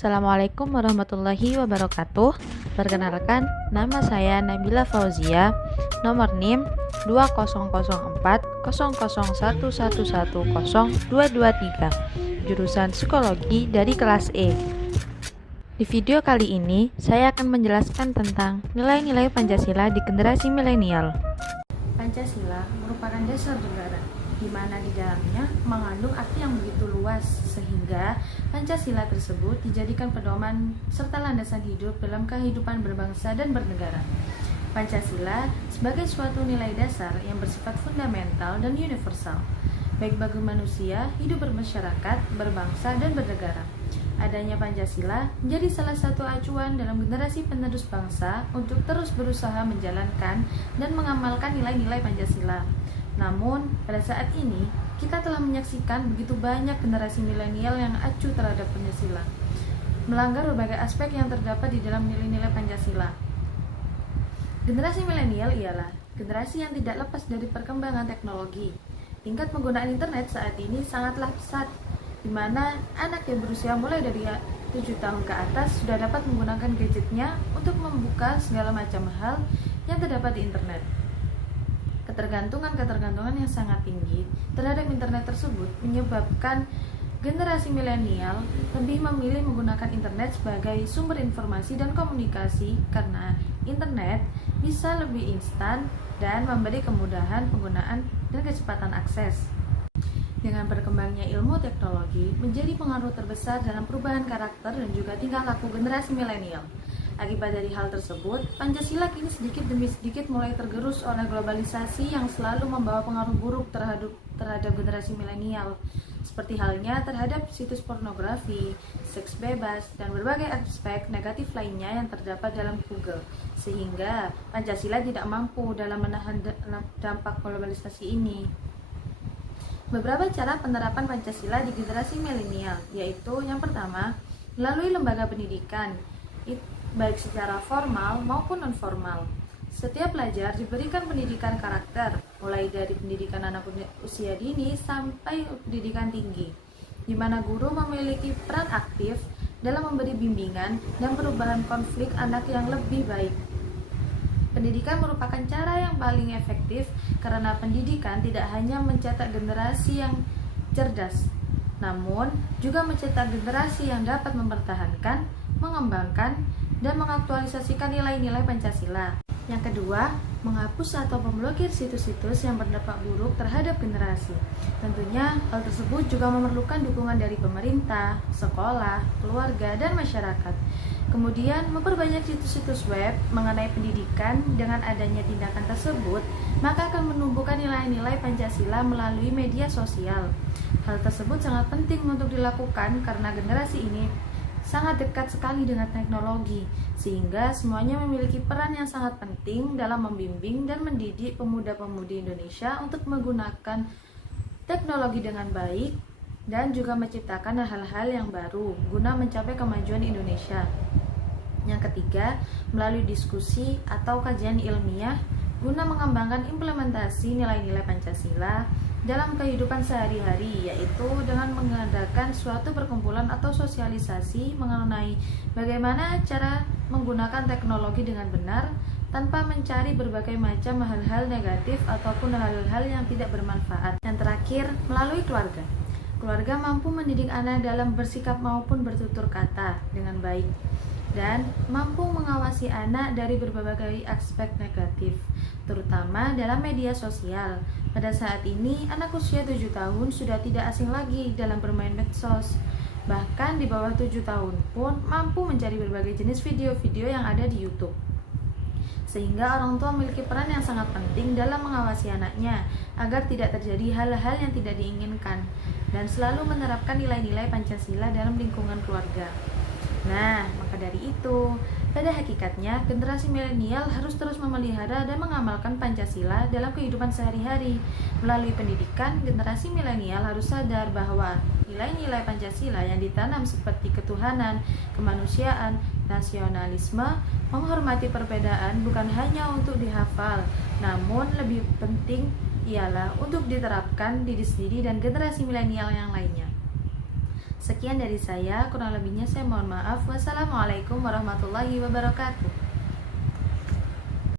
Assalamualaikum warahmatullahi wabarakatuh. Perkenalkan, nama saya Nabila Fauzia, nomor NIM 20040011102223, jurusan Psikologi dari kelas E. Di video kali ini, saya akan menjelaskan tentang nilai-nilai Pancasila di generasi milenial. Pancasila merupakan dasar negara, di mana di dalamnya mengandung arti yang begitu luas, sehingga Pancasila tersebut dijadikan pedoman serta landasan hidup dalam kehidupan berbangsa dan bernegara. Pancasila sebagai suatu nilai dasar yang bersifat fundamental dan universal, baik bagi manusia, hidup bermasyarakat, berbangsa, dan bernegara. Adanya Pancasila menjadi salah satu acuan dalam generasi penerus bangsa untuk terus berusaha menjalankan dan mengamalkan nilai-nilai Pancasila. Namun, pada saat ini, kita telah menyaksikan begitu banyak generasi milenial yang acuh terhadap Pancasila, melanggar berbagai aspek yang terdapat di dalam nilai-nilai Pancasila. Generasi milenial ialah generasi yang tidak lepas dari perkembangan teknologi. Tingkat penggunaan internet saat ini sangatlah pesat, di mana anak yang berusia mulai dari 7 tahun ke atas sudah dapat menggunakan gadgetnya untuk membuka segala macam hal yang terdapat di internet. Ketergantungan yang sangat tinggi terhadap internet tersebut menyebabkan generasi milenial lebih memilih menggunakan internet sebagai sumber informasi dan komunikasi, karena internet bisa lebih instan dan memberi kemudahan penggunaan dan kecepatan akses. Dengan berkembangnya ilmu teknologi menjadi pengaruh terbesar dalam perubahan karakter dan juga tingkah laku generasi milenial. Akibat dari hal tersebut, Pancasila kini sedikit demi sedikit mulai tergerus oleh globalisasi yang selalu membawa pengaruh buruk terhadap generasi milenial, seperti halnya terhadap situs pornografi, seks bebas, dan berbagai aspek negatif lainnya yang terdapat dalam Google, sehingga Pancasila tidak mampu dalam menahan dampak globalisasi ini. Beberapa cara penerapan Pancasila di generasi milenial, yaitu yang pertama, melalui lembaga pendidikan, baik secara formal maupun non-formal. Setiap pelajar diberikan pendidikan karakter, mulai dari pendidikan anak usia dini sampai pendidikan tinggi, di mana guru memiliki peran aktif dalam memberi bimbingan dan perubahan konflik anak yang lebih baik. Pendidikan merupakan cara yang paling efektif karena pendidikan tidak hanya mencetak generasi yang cerdas, namun juga mencetak generasi yang dapat mempertahankan, mengembangkan, dan mengaktualisasikan nilai-nilai Pancasila. Yang kedua, menghapus atau memblokir situs-situs yang berdampak buruk terhadap generasi. Tentunya, hal tersebut juga memerlukan dukungan dari pemerintah, sekolah, keluarga, dan masyarakat. Kemudian, memperbanyak situs-situs web mengenai pendidikan. Dengan adanya tindakan tersebut, maka akan menumbuhkan nilai-nilai Pancasila melalui media sosial. Hal tersebut sangat penting untuk dilakukan karena generasi ini sangat dekat sekali dengan teknologi, sehingga semuanya memiliki peran yang sangat penting dalam membimbing dan mendidik pemuda-pemudi Indonesia untuk menggunakan teknologi dengan baik dan juga menciptakan hal-hal yang baru guna mencapai kemajuan Indonesia. Yang ketiga, melalui diskusi atau kajian ilmiah guna mengembangkan implementasi nilai-nilai Pancasila dalam kehidupan sehari-hari, yaitu dengan mengadakan suatu perkumpulan atau sosialisasi mengenai bagaimana cara menggunakan teknologi dengan benar tanpa mencari berbagai macam hal-hal negatif ataupun hal-hal yang tidak bermanfaat. Yang terakhir, melalui keluarga. Keluarga mampu mendidik anak dalam bersikap maupun bertutur kata dengan baik dan mampu mengawasi anak dari berbagai aspek negatif, terutama dalam media sosial. Pada saat ini, anak usia 7 tahun sudah tidak asing lagi dalam bermain medsos. Bahkan di bawah 7 tahun pun mampu mencari berbagai jenis video-video yang ada di YouTube. Sehingga orang tua memiliki peran yang sangat penting dalam mengawasi anaknya agar tidak terjadi hal-hal yang tidak diinginkan dan selalu menerapkan nilai-nilai Pancasila dalam lingkungan keluarga. Nah, maka dari itu, pada hakikatnya generasi milenial harus terus memelihara dan mengamalkan Pancasila dalam kehidupan sehari-hari. Melalui pendidikan, generasi milenial harus sadar bahwa nilai-nilai Pancasila yang ditanam seperti ketuhanan, kemanusiaan, nasionalisme, menghormati perbedaan bukan hanya untuk dihafal, namun lebih penting ialah untuk diterapkan diri sendiri dan generasi milenial yang lainnya. Sekian dari saya, kurang lebihnya saya mohon maaf. Wassalamualaikum warahmatullahi wabarakatuh.